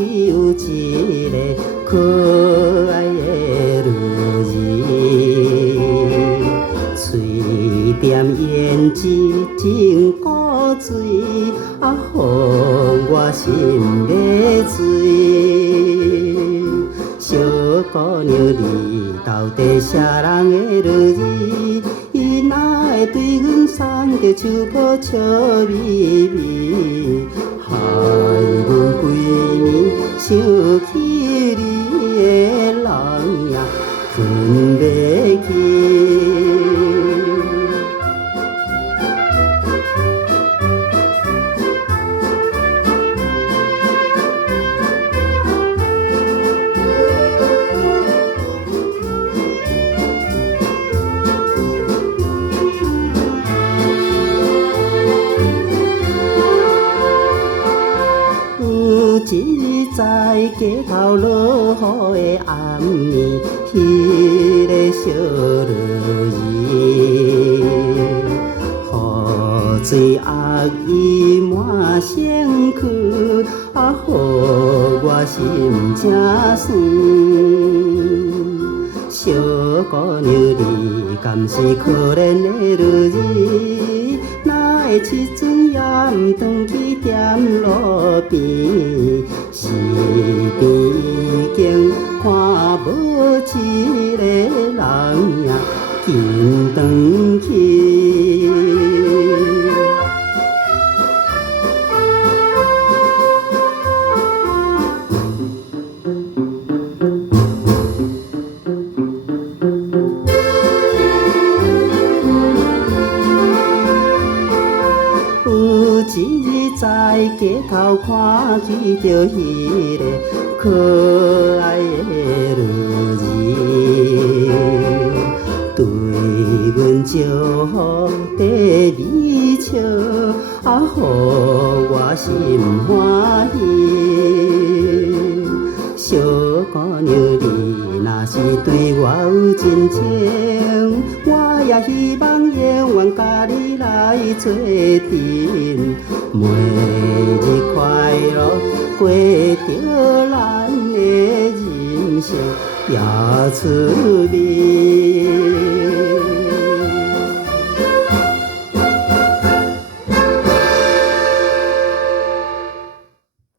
己有一个可爱的女儿，嘴点胭脂真古锥，啊，予我心迷醉。小姑娘，你到底啥人的女儿？伊哪会对阮送着手抱笑眯眯？害阮规暝想起你的人呀，困袂去。一日在街头落雨的暗暝，迄个小女儿，雨水压伊满身躯，啊，予我心正酸。小姑娘，你敢是可怜的女儿？哪会佚阵也毋转去踮路边？时边已经看无一个人呀，紧转去。一日在街头看见着迄个可爱的女儿，对阮招呼地美笑，啊，予我心欢喜。小姑娘，你若是对我有真情，我也希望永远甲你来做阵。每日快乐过着咱的人生，也出名。